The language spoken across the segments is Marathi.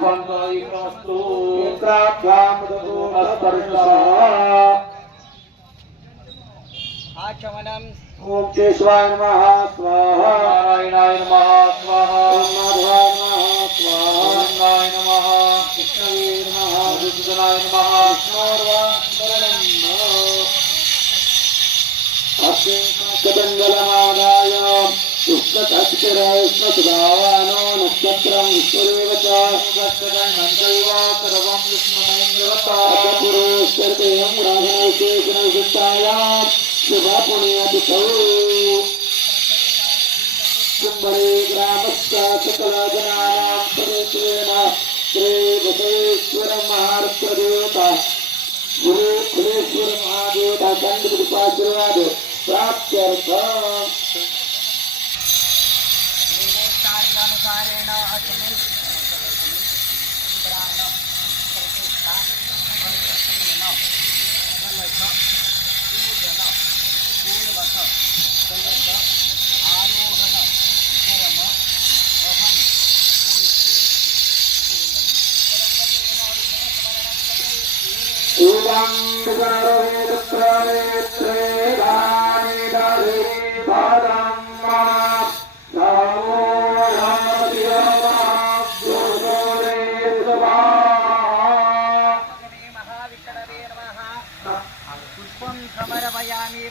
पंचैकस्तु आचमनम् ओम केशवाय नमः स्वाहा नारायणाय नमः स्वाहा ओम माधवाय नमः स्वाहा नारायणाय नमः कृष्णाय नमः रुद्राय नमः कृष्णोर्वाणमंगलमादाय पुष्पतस्कराय स्मृतभावानो नक्षत्रं विश्वदेवता सुदर्शनंदैव सर्वं विष्णुमहेन्द्रवता पुरुषर्तेयं राघवेशेषणविष्टायां शुभपुण्यतिथौ कुम्भरे ग्रामस्थ सकलजनानां परेश्वेन श्री बसवेश्वर महारुद्रदेवता गुरु कुलेश्वर महादेवता दंडकृपाशीर्वाद प्राप्त्यर्थम् अनुसारेण अचमन प्राण प्रतिष्ठा अनुष्ठेन कलश पूजन पूर्वक कलश आरोहण कर्म अहं एवं सर्वेत्रनेत्रे दानि दधि पदं मम नमो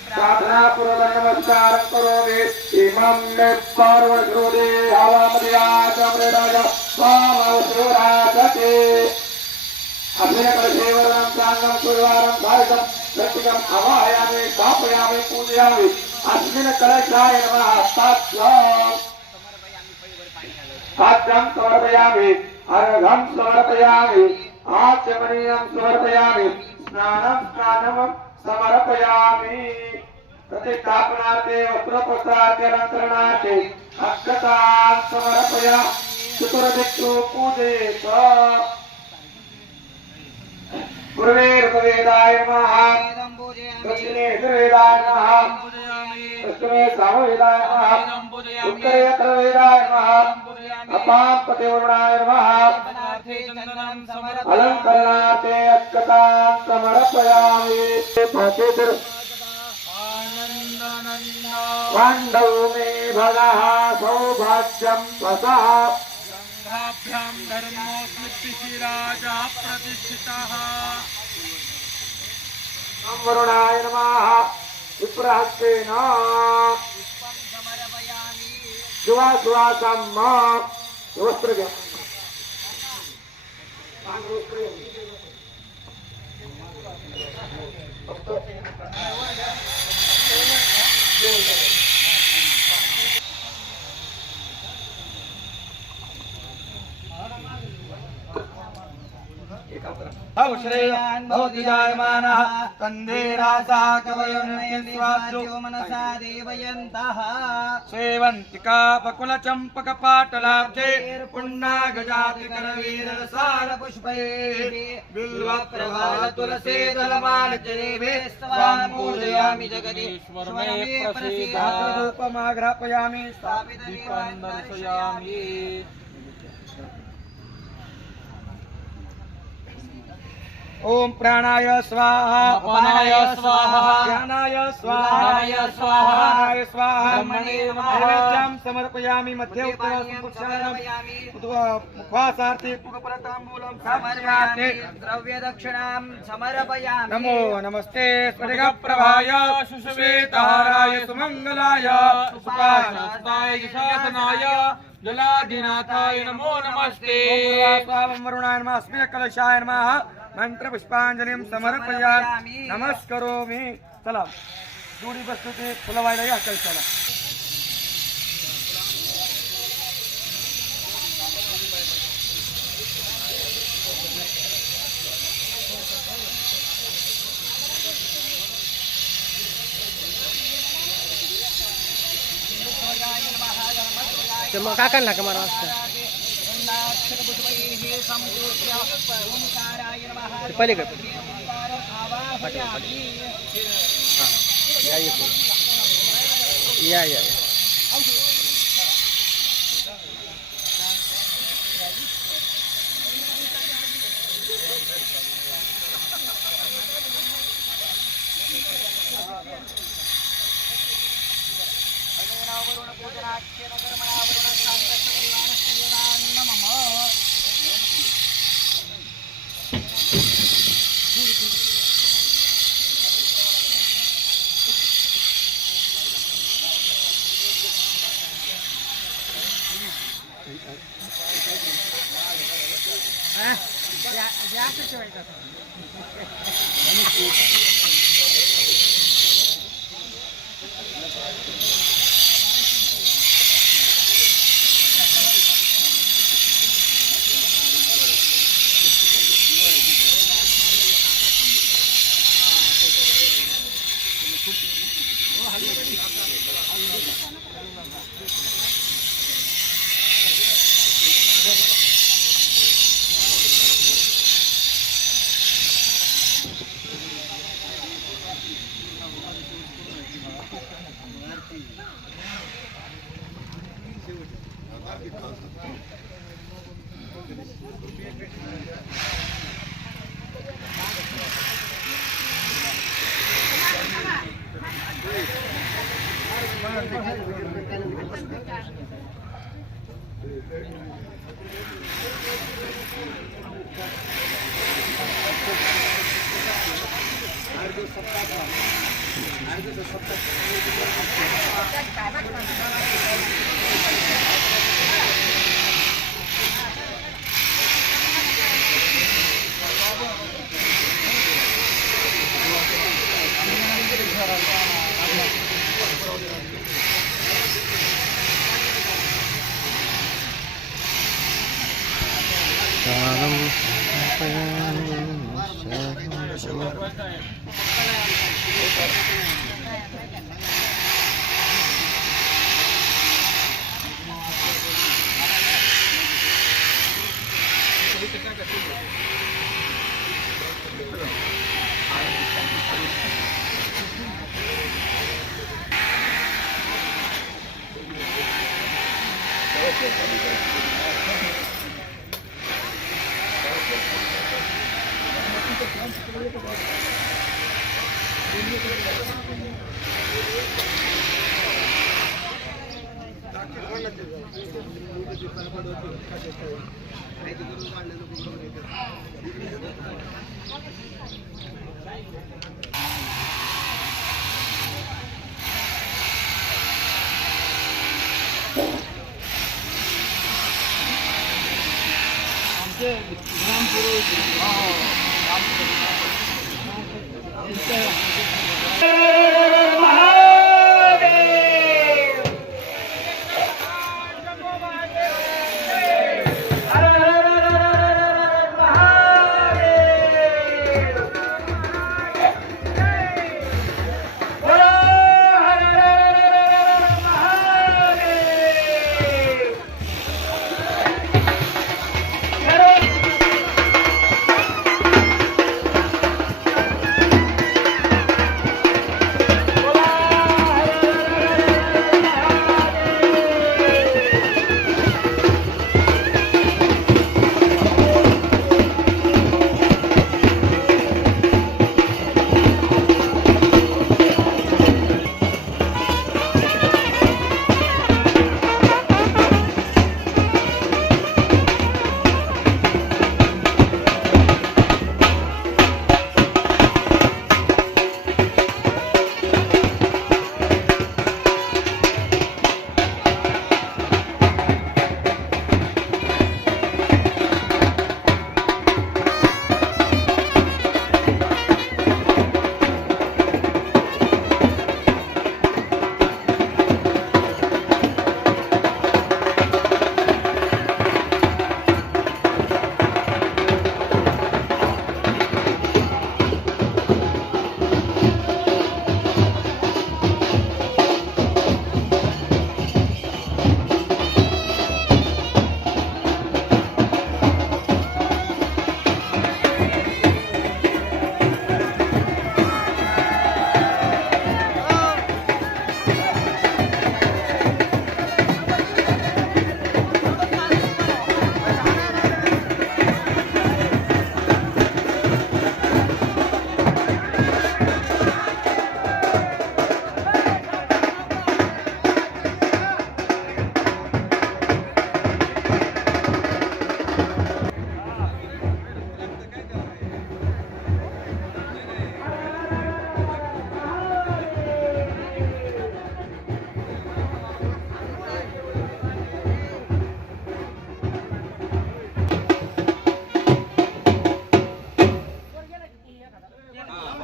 प्रार्थना पूर्वक नमस्कार करोमि इमं मे पार्वती आवामदियाचमृताय स्वामशिवराजते अभिनयकलशेवरं प्राङ्गं कुर्वारं भारतं प्रत्येकम् आवाहयामि स्थापयामि पूजयामि अस्मिन् कलशाय नमः पात्रं समर्पयामि अर्घं समर्पयामि आचमनीयं समर्पयामि स्नानं समर्पयामि प्रतिष्ठापनार्थे वस्त्रपुष्पार्थे अलङ्करणार्थे अक्षतां समर्पयामि चतुर्दिक्षु पूजयेत पूर्वे ऋग्वेदाय नमः दक्षिणे यजुर्वेदाय नमः पश्चिमे सामवेदाय नमः उत्तरे अथर्ववेदाय नमः अपां पतिवरुणाय नमः अलङ्करणार्थे अक्षतां समर्पयामि पाण्डौ मे भगः सौभाग्यं वसः गङ्गाभ्यां धर्मोऽस्मि राजा प्रतिष्ठितः वरुणाय नमः विप्रहस्तेन सुवासं वस्त्रजम् श्रेयान् भवति जायमानः कंधे रासा कवयो निर्यन्ति मनसा देवयन्तः सेवन्तिका बकुल चंपक पाटलाब्जे पुण्णागजाति करवीरसार पुष्पैः बिल्व प्रभाल तुलसी दलमाल जनेभे स्वां पूजयामि जगदीश्वर मे प्रसीद धूपमाघ्रापयामि स्थापितं दर्शयामि ओम प्राणाय स्वाहा अपानाय स्वाहा ज्ञानाय स्वाहा दानाय स्वाहा प्राणाय स्वाहा ब्रह्मणे नमः नैवेद्यं समर्पयामि मध्ये समर्पयामि मुखवासार्थे पुष्पफलताम्बूलं समर्पयामि द्रव्यदक्षिणां समर्पयामि नमो नमस्ते स्फटिकप्रभाय सुश्वेताराय सुमंगलाय सुपाशास्ताय शासनाय जलाधिनाथाय नमो नमस्ते स्वामं वरुणाय नमः अस्मिन् कलशाय नमः मंत्र पुष्पांजलिं समर्पयामि नमस्करोमि चला जोडी बसतो ते फुलवायला या कलशाला Cuma kakan lah kemarin. Balik ke? Iya iya. Iya iya.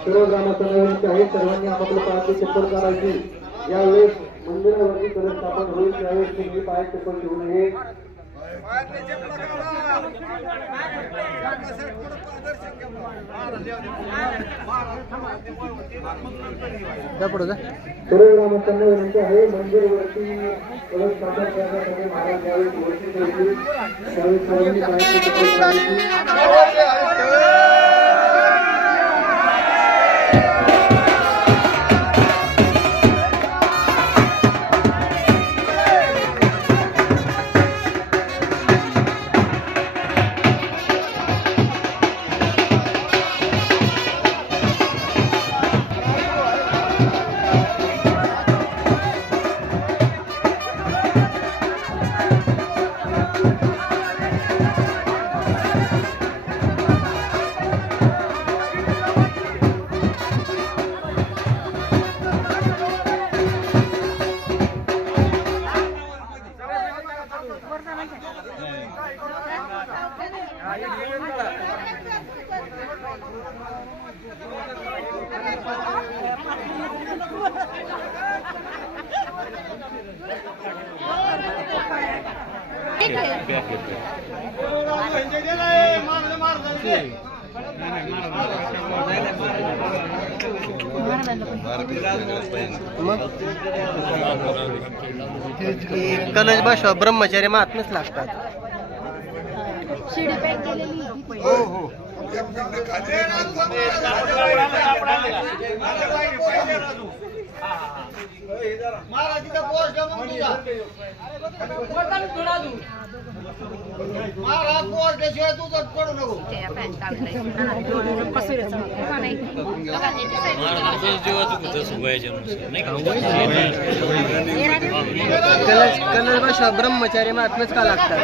सर्व ग्रामाचा विनंती आहे सर्वांनी आपापल्या पायाची चप्पल काढायची. यावेळेस मंदिरावरती कलश स्थापन होईल त्यावेळेस तुम्ही पायात चप्पल ठेवू नये. सर्व ग्रामस्थांना विनंती आहे मंदिरावरती कलश स्थापन करण्यासाठी महाराज यावेळेस वरती ठेवतील त्यावेळेस सर्वांनी पायाची चप्पल काढायची. कलश बसवा ब्रह्मचारी महात्मेच लागतात. शिडी पॅक केलेली. कलश बसवा ब्रह्मचारी महात्मेच का लागतात.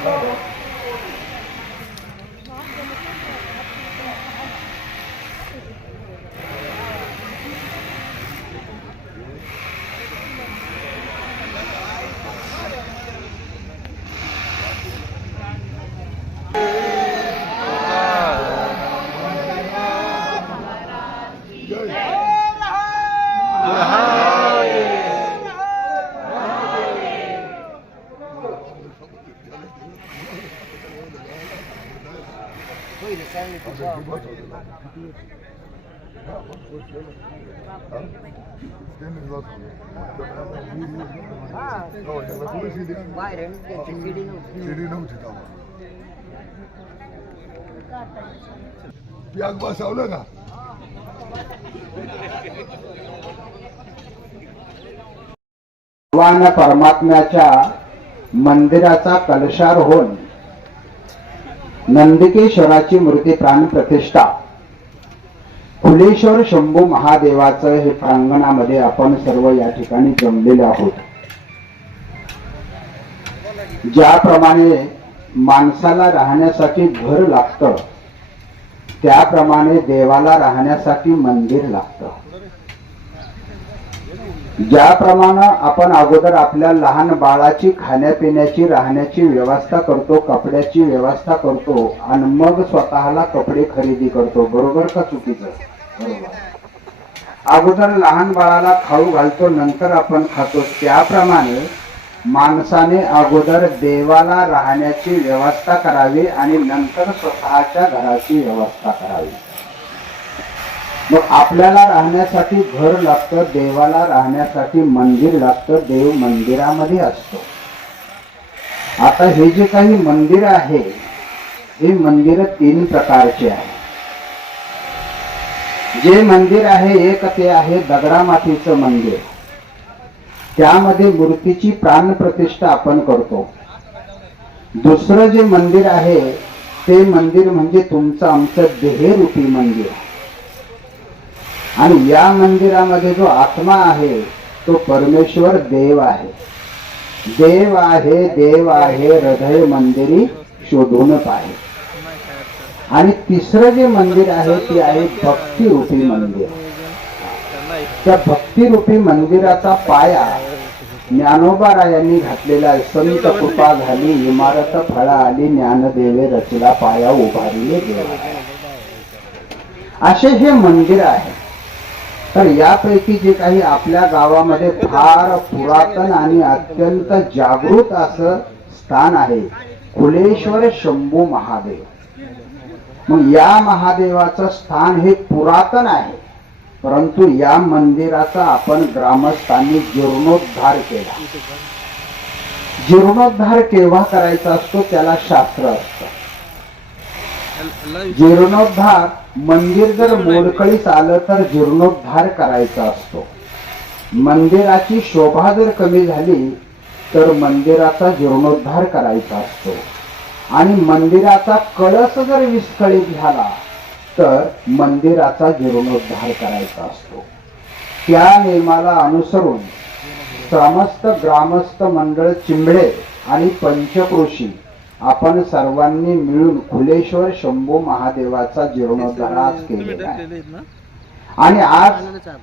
One बसवलं का भगवान परमात्म्याच्या मंदिराचा कलशारोहण, नंदिकेश्वराची मूर्ती प्राण प्रतिष्ठा, फुलेश्वर शंभू महादेवाचं हे प्रांगणामध्ये आपण सर्व या ठिकाणी जमलेले आहोत. ज्याप्रमाणे माणसाला राहण्यासाठी घर लागतं, त्याप्रमाणे देवाला राहण्यासाठी मंदिर लागतं. ज्याप्रमाणे आपण अगोदर आपल्या लहान बाळाची खाण्यापिण्याची राहण्याची व्यवस्था करतो, कपड्याची व्यवस्था करतो आणि मग स्वतःला कपडे खरेदी करतो, बरोबर का चुकीचं? बरोबर. अगोदर लहान बाळाला खाऊ घालतो, नंतर आपण खातो. त्याप्रमाणे माणसाने अगोदर देवाला राहण्याची व्यवस्था करावी आणि नंतर स्वतःच्या घराची व्यवस्था करावी. मग आपल्याला राहण्यासाठी घर लागतं, देवाला राहण्यासाठी मंदिर लागतं, देव मंदिरामध्ये असतो. आता हे जे काही मंदिर आहे, हे मंदिर 3 प्रकारचे आहे. जे मंदिर आहे एक ते आहे दगडामातीचं मंदिर. त्यामध्ये मूर्तीची प्राण प्रतिष्ठा आपण करतो. दुसरं जे मंदिर आहे ते मंदिर म्हणजे तुमचं आमचं देहरूपी मंदिर. आणि या मंदिरामध्ये जो आत्मा आहे तो परमेश्वर देव आहे. देव आहे, देव आहे, हृदय मंदिरी शोधून पाहे. आणि तिसरं जे मंदिर आहे ते आहे भक्तिरूपी मंदिर. त्या भक्तिरूपी मंदिराचा पाया ज्ञानोबारायांनी घातलेला आहे. संत कृपा झाली इमारत फळा आली, ज्ञानदेवे रचला पाया उभारिले देवा. असे हे मंदिर आहे. तर यापैकी जे काही आपल्या गावामध्ये फार पुरातन आणि अत्यंत जागृत असं स्थान आहे फुलेश्वर शंभू महादेव. मग या महादेवाचं स्थान हे पुरातन आहे, परंतु या मंदिराचा आपण ग्रामस्थांनी जीर्णोद्धार केला. जीर्णोद्धार केव्हा करायचा असतो त्याला शास्त्र असतं. जीर्णोद्धार मंदिर जर मोडकळीस आलं तर जीर्णोद्धार करायचा असतो. मंदिराची शोभा जर कमी झाली तर मंदिराचा जीर्णोद्धार करायचा असतो. आणि मंदिराचा कळस जर विस्कळीत झाला तर मंदिराचा जीर्णोद्धार करायचा असतो. त्या नियमाला अनुसरून समस्त ग्रामस्थ मंडळ चिंबळे आणि पंचक्रोशी आपण सर्वांनी मिळून फुलेश्वर शंभू महादेवाचा जीर्णोद्धार आज केलेला आहे. आणि आज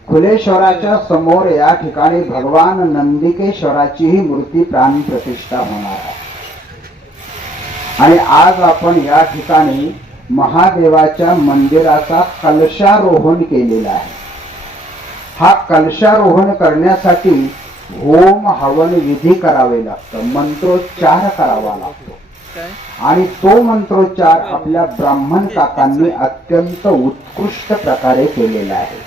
फुलेश्वराच्या समोर या ठिकाणी भगवान नंदिकेश्वराचीही मूर्ती प्राण प्रतिष्ठा होणार आहे. आणि आज आपण या ठिकाणी महादेवाच्या मंदिराचा कलशारोहण केलेला आहे. हा कलशारोहण करण्यासाठी होम हवन विधी करावे लागतं, मंत्रोच्चार करावा लागतो. आणि तो मंत्रोच्चार आपल्या ब्राह्मण काकांनी अत्यंत उत्कृष्ट प्रकारे केलेला आहे.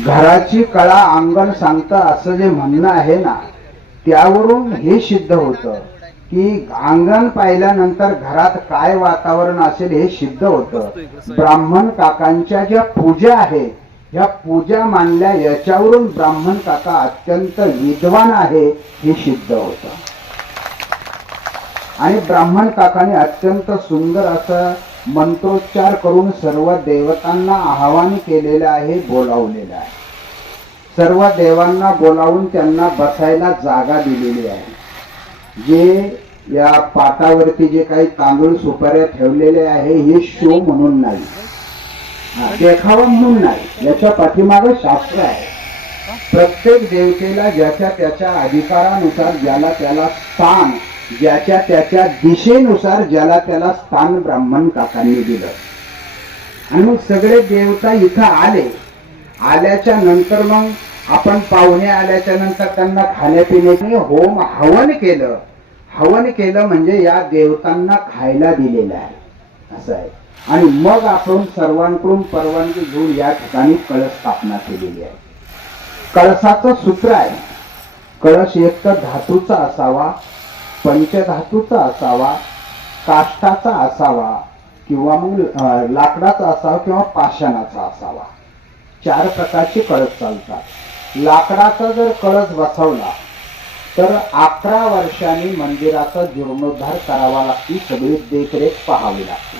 घराची कळा अंगण सांगतं असं जे म्हणणं आहे ना, त्यावरून हे सिद्ध होतं की अंगण पाहिल्यानंतर घरात काय वातावरण असेल हे सिद्ध होतं. ब्राह्मण काकांच्या ज्या पूजा आहेत ह्या पूजा मानल्या, याच्यावरून ब्राह्मण काका अत्यंत विद्वान आहे हे सिद्ध होतं. आणि ब्राह्मण काकाने अत्यंत सुंदर असं मंत्रोच्चार करून सर्व देवतांना आवाहन केलेलं आहे, बोलावलेलं आहे. सर्व देवांना बोलावून त्यांना बसायला जागा दिलेली आहे. जे या पाटावरती जे काही तांदूळ सुपाऱ्या ठेवलेले आहे हे शो म्हणून नाही, देखावा म्हणून नाही, याच्या पाठीमागे शास्त्र आहे. प्रत्येक देवतेला ज्याच्या त्याच्या अधिकारानुसार ज्याला त्याला स्थान, ज्याच्या त्याच्या दिशेनुसार ज्याला त्याला स्थान ब्राह्मण काकांनी दिलं. आणि मग सगळे देवता इथं आले. आल्याच्या नंतर मग आपण पाहुणे आल्याच्या नंतर त्यांना खाण्यापिण्याचे होम हवन केलं. हवन केलं म्हणजे या देवतांना खायला दिलेलं आहे. असं आहे. आणि मग आपण सर्वांकडून परवानगी घेऊन या ठिकाणी कळस स्थापना केलेली आहे. कळसाचं सूत्र आहे, कळस एक तर धातूचा असावा, पंचधातूचा असावा, काष्टाचा असावा, किंवा मग लाकडाचा असावा किंवा पाषाणाचा असावा. 4 प्रकारचे कळस चालतात. लाकडाचा जर कळस बसवला तर 11 वर्षांनी मंदिराचा जीर्णोद्धार करावा लागतो, सगळी देखरेख पाहावी लागते.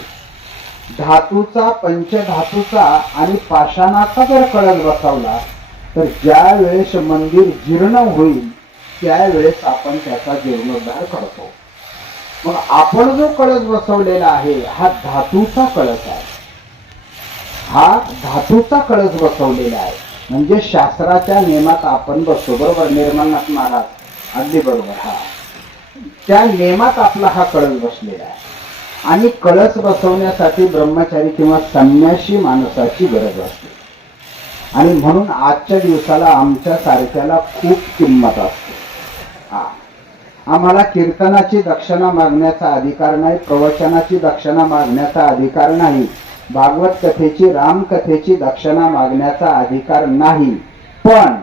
धातूचा, पंचधातूचा आणि पाषाणाचा जर कळस बसवला तर ज्या वेळेस मंदिर जीर्ण होईल त्यावेळेस आपण त्याचा जीर्णोद्धार करतो. मग आपण जो कळस बसवलेला आहे हा धातूचा कळस आहे. हा धातूचा कळस बसवलेला आहे म्हणजे शास्त्राच्या नियमात आपण बसतो. बरोबर निर्मलनाथ महाराज अगदी बरोबर. हा त्या नियमात आपला हा कळस बसलेला आहे. आणि कळस बसवण्यासाठी ब्रह्मचारी किंवा संन्यासी माणसाची गरज असते. आणि म्हणून आजच्या दिवसाला आमच्या सारख्याला खूप किंमत असते. आम्हाला कीर्तनाची दक्षिणा मागण्याचा अधिकार नाही, प्रवचनाची दक्षिणा मागण्याचा अधिकार नाही, भागवत कथेची, रामकथेची दक्षिणा मागण्याचा अधिकार नाही, पण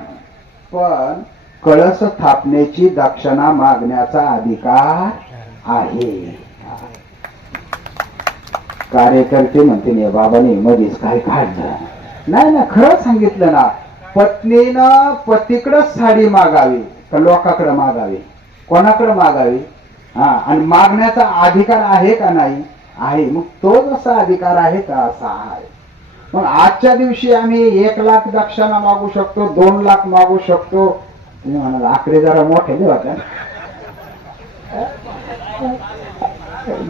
कळस स्थापनेची दक्षिणा मागण्याचा अधिकार आहे. कार्यकर्ते म्हणते नाही बाबाने मध्येच काय काढलं नाही ना, खरं सांगितलं ना. पत्नीनं पतीकडं साडी मागावी का लोकाकडे मागावी, कोणाकडे मागावी? आणि मागण्याचा अधिकार आहे का नाही? आहे. मग तो जसा अधिकार आहे का असा आहे. मग आजच्या दिवशी आम्ही 1 लाख दक्षिणा मागू शकतो, 2 लाख मागू शकतो. तुम्ही म्हणाल आकडे जरा मोठे नाही होते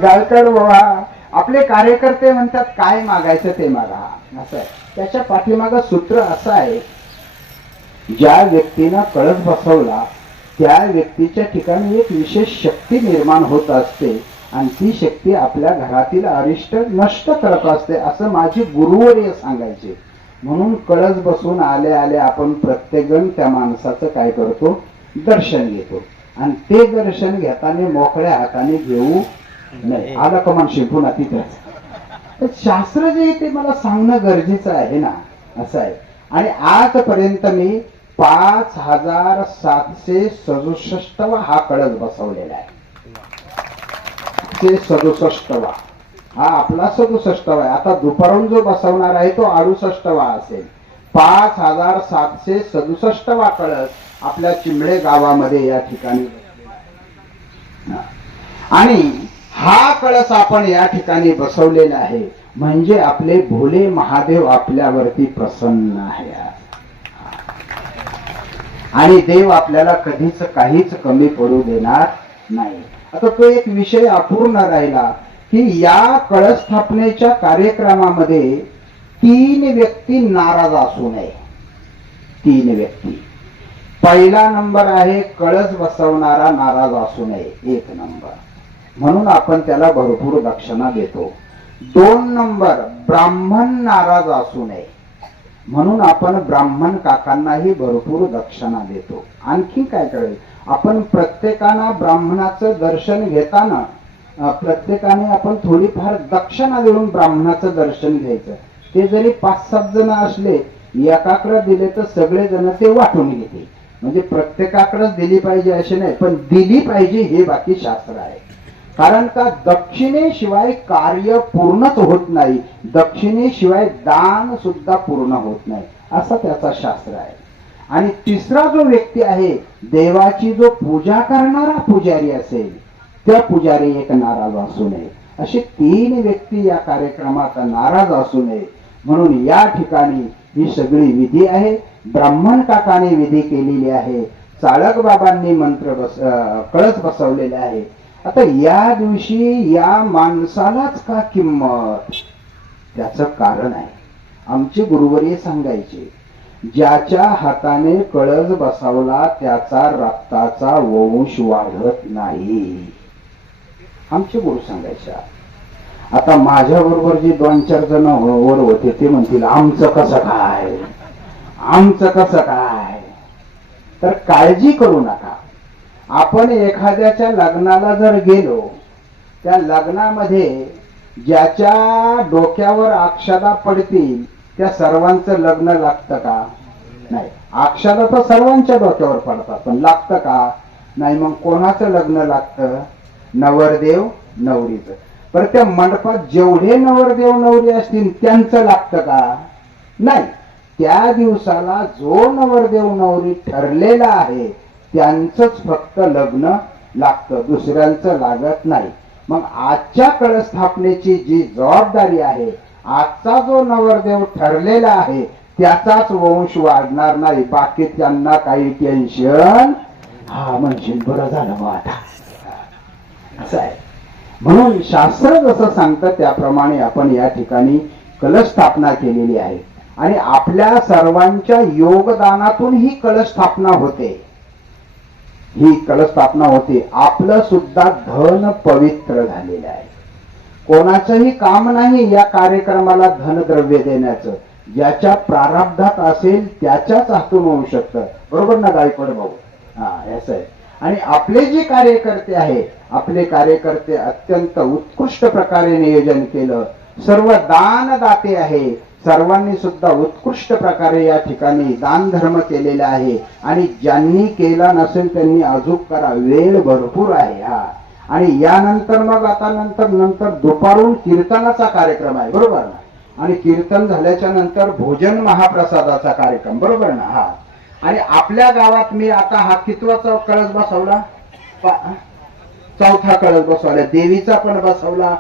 गायकड बाबा. आपले कार्यकर्ते म्हणतात काय मागायचं ते मागा, असं आहे. त्याच्या पाठीमागं सूत्र असं आहे, ज्या व्यक्तीनं कळस बसवला त्या व्यक्तीच्या ठिकाणी एक विशेष शक्ती निर्माण होत असते आणि ती शक्ती आपल्या घरातील अरिष्ट नष्ट करत असते, असं माझे गुरुवर्य सांगायचे. म्हणून कळस बसून आले आले आपण प्रत्येकजण त्या माणसाचं काय करतो, दर्शन घेतो. आणि ते दर्शन घेताना मोकळ्या हाताने घेऊ नाही. आला कमान शिंपून तिथेच शास्त्र जे आहे ते मला सांगणं गरजेचं आहे ना, असं आहे. आणि आजपर्यंत मी 5767 हा कळस बसवलेला आहे. 67 हा आपला 67 आहे. आता दुपारून जो बसवणार आहे तो 68 असेल. 5767 कळस आपल्या चिंबळे गावामध्ये या ठिकाणी. आणि हा कळस आपण या ठिकाणी बसवलेला आहे म्हणजे आपले भोले महादेव आपल्यावरती प्रसन्न आहे. आणि देव आपल्याला कधीच काहीच कमी पडू देणार नाही. आता तो एक विषय अपूर्ण राहिला की या कळस स्थापनेच्या कार्यक्रमामध्ये 3 व्यक्ती नाराज असू नये. 3 व्यक्ती. पहिला नंबर आहे कळस बसवणारा नाराज असू नये, 1 नंबर. म्हणून आपण त्याला भरपूर दक्षिणा देतो. 2 नंबर ब्राह्मण नाराज असू नये म्हणून आपण ब्राह्मण काकांनाही भरपूर दक्षिणा देतो. आणखी काय कळेल, आपण प्रत्येकानं ब्राह्मणाचं दर्शन घेताना प्रत्येकाने आपण थोडीफार दक्षिणा देऊन ब्राह्मणाचं दर्शन घ्यायचं. ते जरी 5-7 जण असले एकाकडे दिले तर सगळे जण ते वाटून घेते. म्हणजे प्रत्येकाकडेच दिली पाहिजे असे नाही, पण दिली पाहिजे हे बाकी शास्त्र आहे. कारण का दक्षिणेशिवाय कार्य पूर्णच होत नाही, दक्षिणेशिवाय दान सुद्धा पूर्ण होत नाही, असा त्याचा शास्त्र आहे. आणि तिसरा जो व्यक्ती आहे देवाची जो पूजा करणारा पुजारी असेल त्या पुजारी एक नाराज असू नये. असे 3 व्यक्ती या कार्यक्रमात नाराज असू नये म्हणून या ठिकाणी ही सगळी विधी आहे. ब्राह्मण काकाने विधी केलेली आहे, चाळक बाबांनी कळस बसवलेले आहे. आता या दिवशी या माणसालाच का किंमत, त्याचं कारण आहे. आमचे गुरुवर्य सांगायचे ज्याच्या हाताने कळस बसवला त्याचा रक्ताचा वंश वाढत नाही, आमचे गुरु सांगायचे. आता माझ्या बरोबर जे 2-4 जण वर होते ते म्हणतील आमचं कसं काय, आमचं कसं काय. तर काळजी करू नका. आपण एखाद्याच्या लग्नाला जर गेलो, त्या लग्नामध्ये ज्याच्या डोक्यावर अक्षदा पडतील त्या सर्वांचं लग्न लागतं का? नाही. अक्षदा तर सर्वांच्या डोक्यावर पडतात, पण लागतं का? नाही. मग कोणाचं लग्न लागतं? नवरदेव नवरीचं. पर त्या मंडपात जेवढे नवरदेव नवरी असतील त्यांचं लागतं का? नाही. त्या दिवसाला जो नवरदेव नवरी ठरलेला आहे त्यांचंच फक्त लग्न लागतं, दुसऱ्यांचं लागत नाही. मग आजच्या कळस्थापनेची जी जबाबदारी आहे, आजचा जो नवरदेव ठरलेला आहे त्याचाच वंश वाढणार नाही. बाकी त्यांना काही टेन्शन. हा म्हणशील बरं झालं मग आता असं आहे. म्हणून शास्त्र जसं सांगतं त्याप्रमाणे आपण या ठिकाणी कलशस्थापना केलेली आहे आणि आपल्या सर्वांच्या योगदानातून ही कलशस्थापना होते. ही कलशस्थापना होते. आपलं सुद्धा धन पवित्र झालेलं आहे. कोणाचंही काम नाही या कार्यक्रमाला धनद्रव्य देण्याचं. ज्याच्या प्रारब्धात असेल त्याच्याच हातून होऊ शकतं. बरोबर ना गायकवाड भाऊ? हा, असं आहे. आणि आपले जे कार्यकर्ते आहे, आपले कार्यकर्ते अत्यंत उत्कृष्ट प्रकारे नियोजन केलं. सर्व दानदाते आहे, सर्वांनी सुद्धा उत्कृष्ट प्रकारे या ठिकाणी दान धर्म केलेला आहे. आणि ज्यांनी केला नसेल त्यांनी अजून करा, वेळ भरपूर आहे. हा, आणि यानंतर मग आता नंतर दुपारून कीर्तनाचा कार्यक्रम आहे. बरोबर ना? आणि कीर्तन झाल्याच्या नंतर भोजन महाप्रसादाचा कार्यक्रम. बरोबर ना? हा. आणि आपल्या गावात मी आता हा कितवा कळस बसवला? चौथा कळस बसवला. देवीचा पण बसवला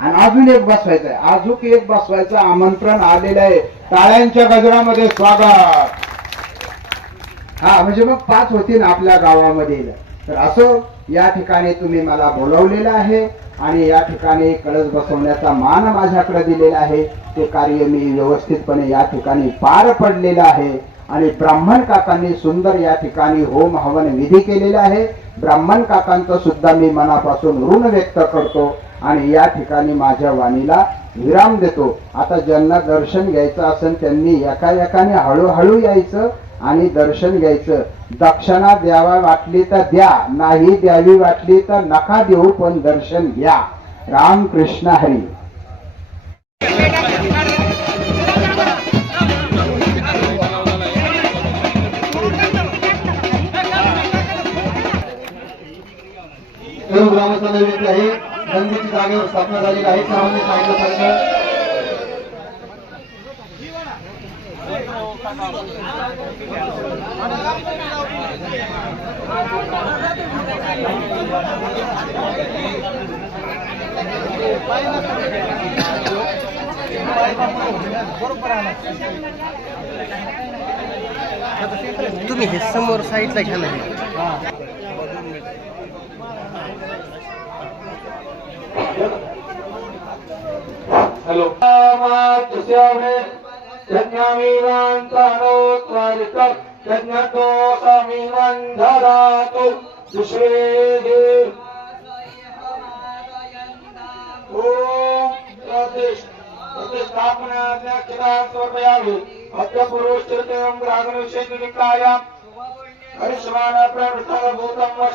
आणि अजून एक बसवायचा आहे. अजून एक बसवायचं आमंत्रण आलेलं आहे. टाळ्यांच्या गजरामध्ये स्वागत. हा, म्हणजे मग 5 होतील आपल्या गावामध्ये. तर असं या ठिकाणी तुम्ही मला बोलवलेलं आहे आणि या ठिकाणी कळस बसवण्याचा मान माझ्याकडे दिलेला आहे. ते कार्य मी व्यवस्थितपणे या ठिकाणी पार पडलेलं आहे. आणि ब्राह्मण काकांनी सुंदर या ठिकाणी होम हवन विधी केलेला आहे. ब्राह्मण काकांचं सुद्धा मी मनापासून ऋण व्यक्त करतो आणि या ठिकाणी माझ्या वाणीला विराम देतो. आता ज्यांना दर्शन घ्यायचं असेल त्यांनी एकाने हळूहळू यायचं आणि दर्शन घ्यायचं. दक्षिणा द्यावा वाटली तर द्या, नाही द्यावी वाटली तर नका देऊ, पण दर्शन घ्या. राम कृष्ण हरी. ग्रामस्थांना विनंती आहे, मंदिराची जागेवर स्थापना झालेली आहे. सर्वांनी सांगितलं तुम्ही हे समोर साईडला घ्या ना. हॅलो.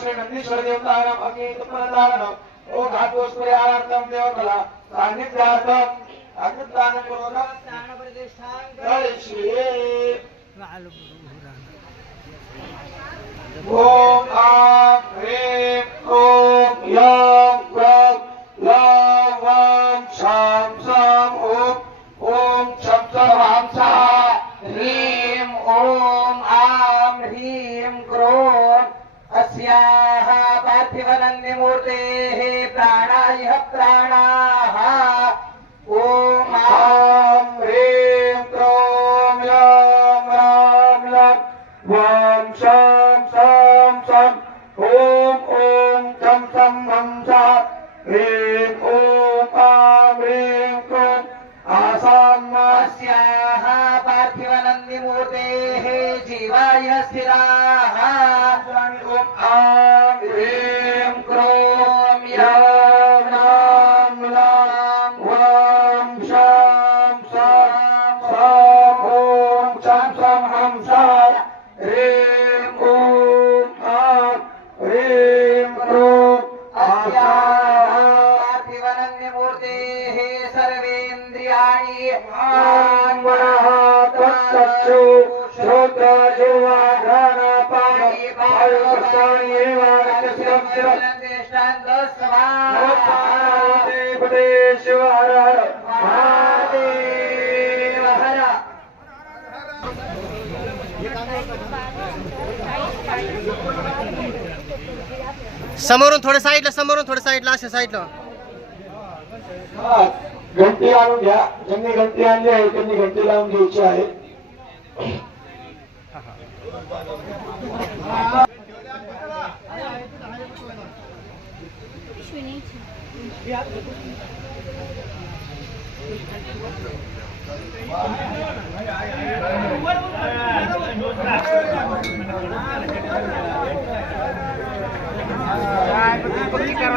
नंदीश्वर देवतानाम अग्नितपनदानम ओ घातोस्परि आरार्थम देवकला सान्निध्यार्थम अग्निदानपूर्वकं स्थानप्रतिष्ठां करिष्ये. ओम आं ह्रीं ओम यं ग्रं लं वं शं शं ओम शं शं ह्रां सः ह्रीं ओम आं ह्रीं क्रों अस्याः पार्थिवनन्दिमूर्तेः प्राणाय प्राणाः. ओम आं ह्रीं क्रों यं रां लं वं शं शं शं ओम शं शं हं सः ह्रीं ओम आं ह्रीं क्रों आसाम्यास्याः पार्थिवनन्दिमूर्तेः जीवाय स्थिराः. ओम आं ह्रीं क्रों यं रां लं वं शं शं ओम शं शं हं सः ह्रीं ओम आं ह्रीं क्रों आसाम्याः पार्थिवनन्दिमूर्तेः शिव हर हर महादेव हर. समोरून थोडं साईडला अशा साईडला. घंटी आणून घ्या. ज्यांनी घंटी आणली आहे त्यांनी घंटी लावून घ्यायची आहे.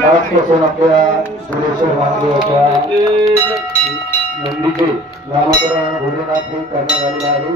आजपासून आपल्या सुरेश्वर महादेवाच्या नंदीचे नामकरण भोजनाथ करण्यात आलेले आहे.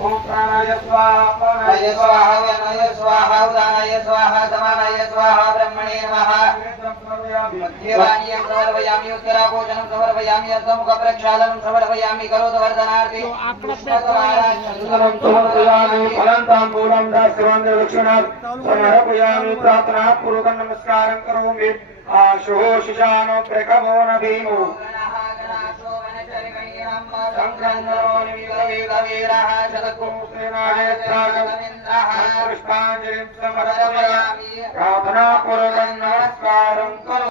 ओम प्राणाय स्वाहा प्राणाय स्वाहा व्यानाय स्वाहा उदानाय स्वाहा समानाय स्वाहा ब्रह्मणे नमः. मध्यवाणीयं समर्पयामि उत्तराभूषणं समर्पयामि हस्तमुख प्रक्षालनं समर्पयामि करोदवर्धनार्थे पुष्पसमाराधनं समर्पयामि फलन्ताम्बूलं दास्यवान् दक्षिणात् समर्पयामि प्रार्थनापूर्वकं नमस्कारं करोमि. आशुः शिशानो प्रकमो न भीमो पुष्पांजलिं समर्पयामि. प्रार्थनापूर्वकं नमस्कारं करोमि.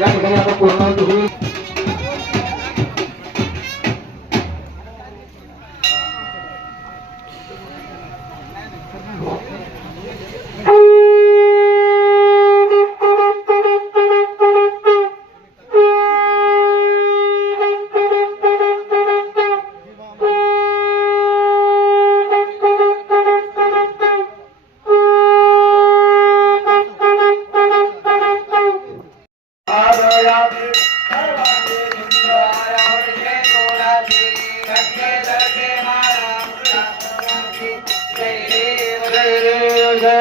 या ठिकाणी आता पूर्णाहुती होईल.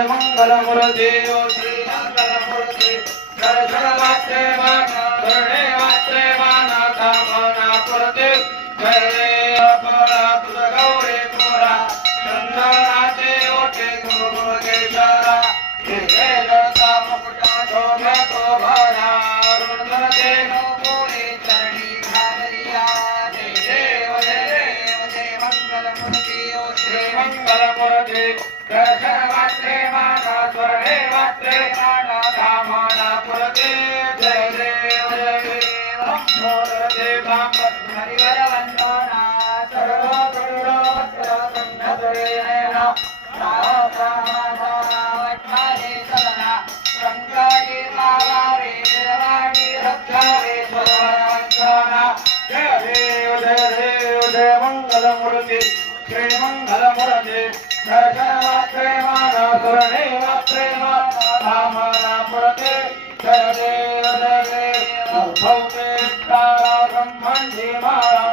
मंगलमूर्ति श्री मंगलमूर्ति दर्शन मात्रे माना धरणे मात्रे माना कामना पुरते जय अपरा तुझ गौरे पुरा चंदनाचे ओटे गुरुगेशरा हे जगता मुकुटा शोभे तो भरा रुद्रते नो पुरे चरणी धारिया देव मंगलमूर्ति श्री मंगलमूर्ति दर्शन मात्रे माना स्वर्णे मात्रे माना कामना पुरते जय देव हरिवर वंदना सर्व गरुड वस्त्र कंठधरेण वट्टारे सदना संकटे मावारे निर्वाणी रक्षावे सर्ववंदना. जय देव जय मंगलमूर्ति श्री मंगलमूर्ति दर्शन मात्रे माना स्वर्णे मात्रे माना कामना पुरते जय देव भौते काला ब्रह्मण्डी माला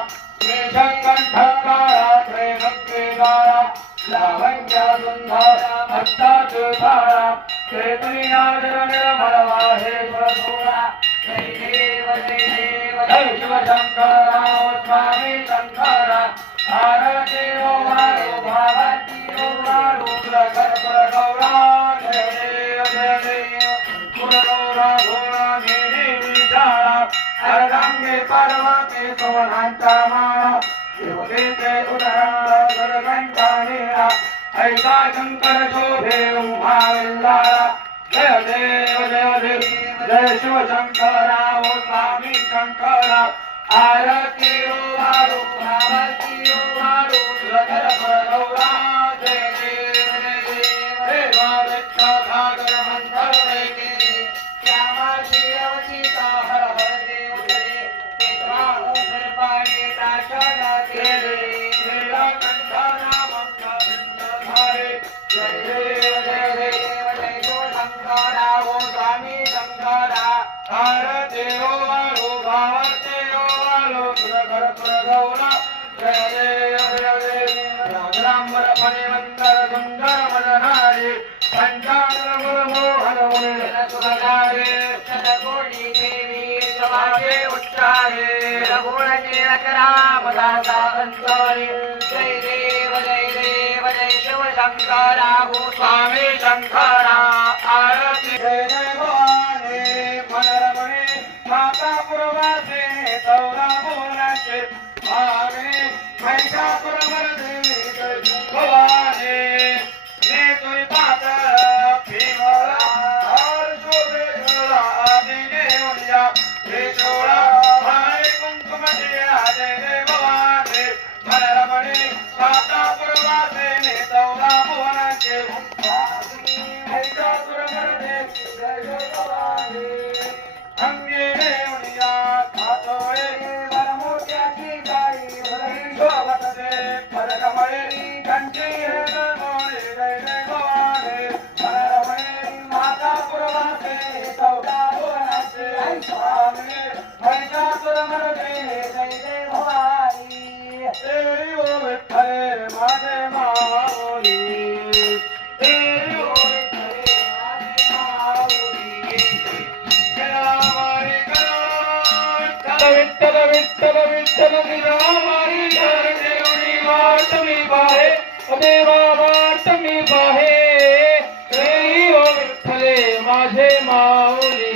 श्रीशंकंठकारा प्रेमक्रीडारा लावण्या सुंदरा भक्ताचुधारा चैतन्यादर निर्मलवाहेश्वर धूरा. जय देव जय शिवशंकरा स्वामी शंकरा भारती ओ मारो भावती ओ मारो प्रगट गौरा. जय देव पुरगौरा घोरा मेरी विचारा अर्धांगे पर्वते सोनांचा माळा शिवतेचे उदरंग गरगंटा नीळा ऐका शंकर शोभे उभाविल्लारा. जय देव जय शिवशंकरा ओ स्वामी शंकरा आरती ओ गौरा जय देव जय देव हे माविष्ट सागर मंथर वैके श्यामाची अवचिता हर हर देव जय पित्राणु कृपाये दाशना केले नीलकंठ नामक धारे जय देव जय देव जय गो शंकरा ओ स्वामी शंकरा आरती ओ वालो भावते ओ वालो सुरगर गौरा जय देव जय देव रामवर फणिवंतर सुंदर मदनारी पंचानन मोहन मुनिर सुरगारे शतकोटी देवी समाजे उच्चारे रघुवंशी राम दाता अंतरी जय देव जय देव जय शिव शंकरा हो स्वामी शंकरा आरती जय जय भवानी मनरमणे माता पुरवासे तौरा बोलाचे भागणे महिषासुरमर्दिनी जय भवानी ने तुई पातर भीमला और शोभे झोला आदिने उलिया हे चोळा भाई कुंकुम दिया जय जय भवानी मनरमणे माता पुरवासे ने तौरा बोलाचे महिषासुरमर्दिनी जय जय भवानी अंगेने उनिया खातोळे वरमोट्याची गाई भरही शोभत दे भरकमळे कंठी हे गणोळे जय जय भवानी मनरमणे माता पुरवासे तौरा बोलाचे स्वामी महिषासुरमर्दिनी जय जय भवानी देवी ओ विठ्ठले माझे माऊली देवी ओ विठ्ठले माझे माऊली निरामारी करा विठ्ठल विठ्ठल विठ्ठल निरामारी कर देवणी वाट मी पाहे देवा वाट मी पाहे देवी ओ विठ्ठले माझे माऊली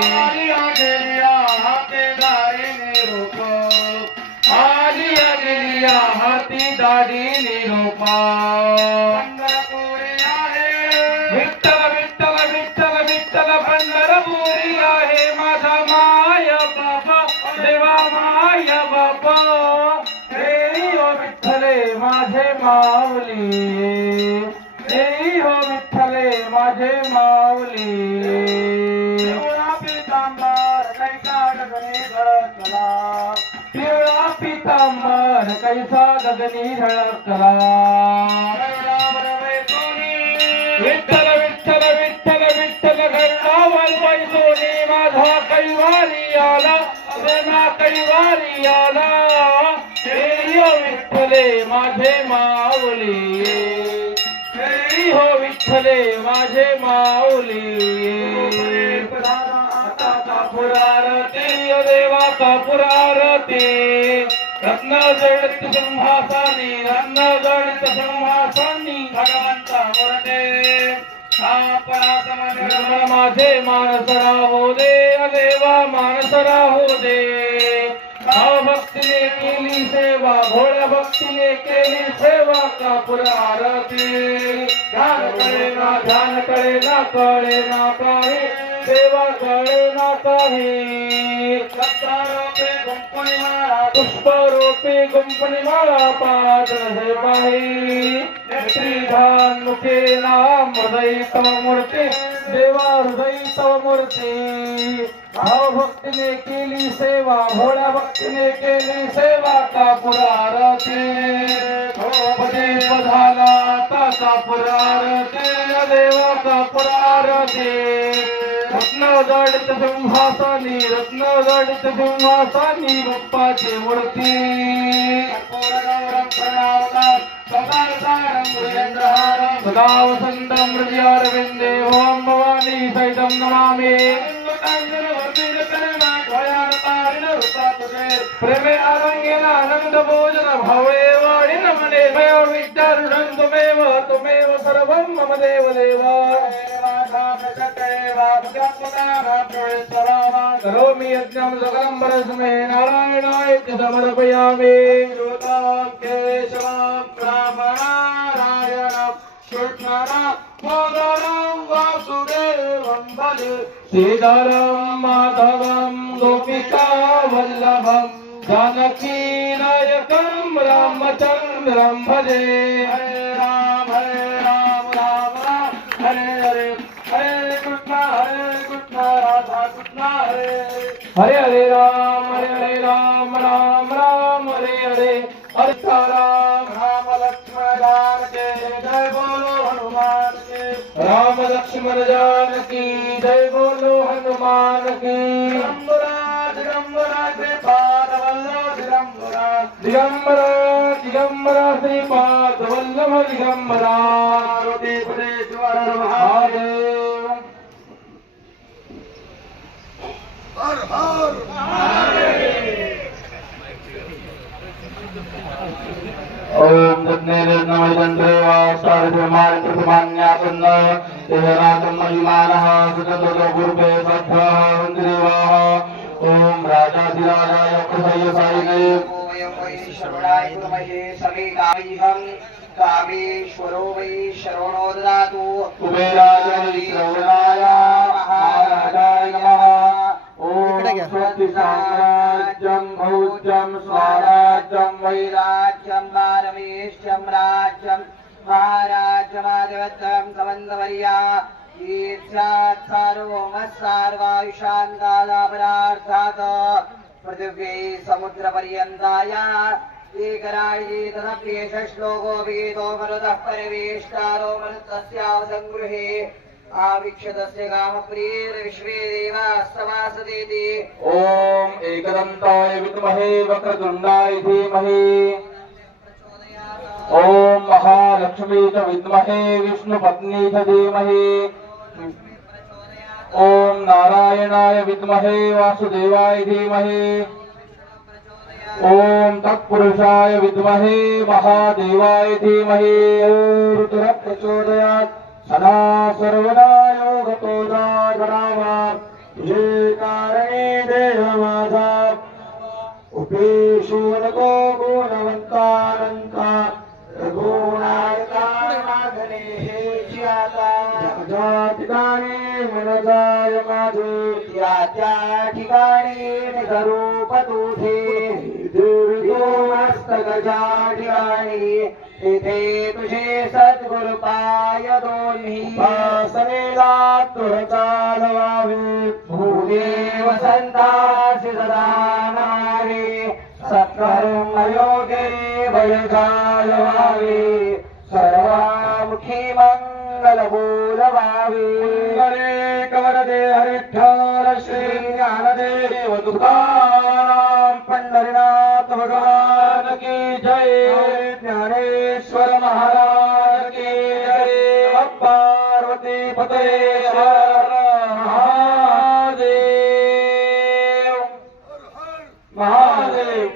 आलिया गेलिया हाते दारीने रोप आलिया गेलिया हाती दाढीने रोपा पंढरपुरी आहे विठ्ठल विठ्ठल विठ्ठल विठ्ठल पंढरपुरी आहे माझा माय बाबा देवा माय बाबा देवी हो विठ्ठले माझे माऊली देवी हो विठ्ठले माझे माऊली पिवळा पितांबर कैसा गगनी झळकला पिवळा पितांबर कैसा गगनी झळकला विठ्ठल विठ्ठल विठ्ठल विठ्ठल घरणावर वैसोनी माझा कैवारी आला प्रेमा कैवारी आला देवी हो विठ्ठले माझे माऊली देवी हो विठ्ठले माझे माऊली कापुरारती देवा कापुरारती रत्न जडित सिंहासनी रत्न जडित सिंहासनी भगवंता मुरते माझे मानस राहू दे देवा मानस राहू दे भाव भक्तीने केली सेवा भोळ्या भक्तीने केली सेवा कापुर आरती ध्यान कळे ना कळे ना काही सेवा कळे ना काही पुष्परूपी गुंपणी माळा पाच हे पाही श्रीधान मुखे नाम हृदय तव मूर्ती देवा हृदय तव मूर्ती भाव भक्तीने केली सेवा भोळ्या भक्तीने केली सेवा कापुर आरती धोपदीप झाला आता कापुर आरती देवा कापुर आरती रत्न जडित सिंहासनी रत्न जडित सिंहासनी बाप्पाची मूर्ती सदा वसंत मृत्यारविंदे ओम भवानी सहितं नमामि प्रेमे आरंगेन आनंद भोजन भावे वाणिन मने विद्यारूढं त्वमेव सर्वं मम देव देवा करोमि यज्ञं सकलं परस्मै नारायणाय च समर्पयामि केशवं ब्राह्मणारायणं कृष्णं मोदनं वासुदेवं भजे श्रीधरं माधवं गोपिका वल्लभं जानकी नायकं रामचंद्रं भजे हरे राम राम राम हरे हरे हरे कृष्णा राधा कृष्णा हरे हरे राम राम राम हरे हरे हरे राम राम लक्ष्मण जानके जय बोलो हनुमान के राम लक्ष्मण जानकी जय बोलो हनुमान की दिगंबरा श्रीपाद वल्लभ दिगंबरा दिगंबरा दिगंबरा श्रीपाद वल्लभ दिगंबरा पार्वतीपुरेश्वर महादेव हर हर ओम प्रतिमान्यापन्न देहराजं महिमानः सुततो गुरुभे सद्भावन्द्रिवाः ओम राजाधिराजाय कृतय साईने कामेश्वरो वै शरणो ददातु कुबेराय श्रवणाय महाराजाय नमः ओम स्वस्ति साम्राज्यं भौज्यं स्वराज्यं वैराज्यं पारमेश्यं राज्यं महाराज्यमाधिपत्यं समन्तवर्या ईर्ष्यात् सार्वभौमस्सार्वायुषान्तादापरार्थात् पृथिव्यै समुद्रपर्यन्ताय एकरायी तदप्येष श्लोको वेदो मरुतः परिवेष्टारो मरुतस्यावसङ्गृहे आवीक्षतस्य कामप्रियैर्विश्वे देवास्तवासतेति ओम एकदन्ताय विद्महे वक्रतुण्डाय धीमहि ओम महालक्ष्मी च विद्महे विष्णुपत्नी च धीमहि ओम नारायणाय विद्महे वासुदेवाय धीमहि ओम तत्पुरुषाय विद्महे महादेवाय धीमहि रुद्र प्रचोदयात् सदा सर्वदा योगतो जागरावा तुझे कारणे देह माझा उपेशो नको गुणवंतानंता रघुनायका मागणे हे ज्याता ज्या ठिकाणी मनजाय माझे त्या ठिकाणी निघरूप तुझे मस्तकच्या ठिकाणी तेथे तुझे सद्गुरु पाय दोन्ही वासनेला तुर चालवावे भूदेव संतासी सदा नावे सत्कर्म योगे भय घालवावे सर्वामुखी मंगल बोलवावे मंगले कवरदे हरिठ्ठल श्री ज्ञानदेव तुकाराम पंढरीनाथ भगवान की जय ज्ञानेश्वर महाराज की जय पार्वती पते महादेव महादेव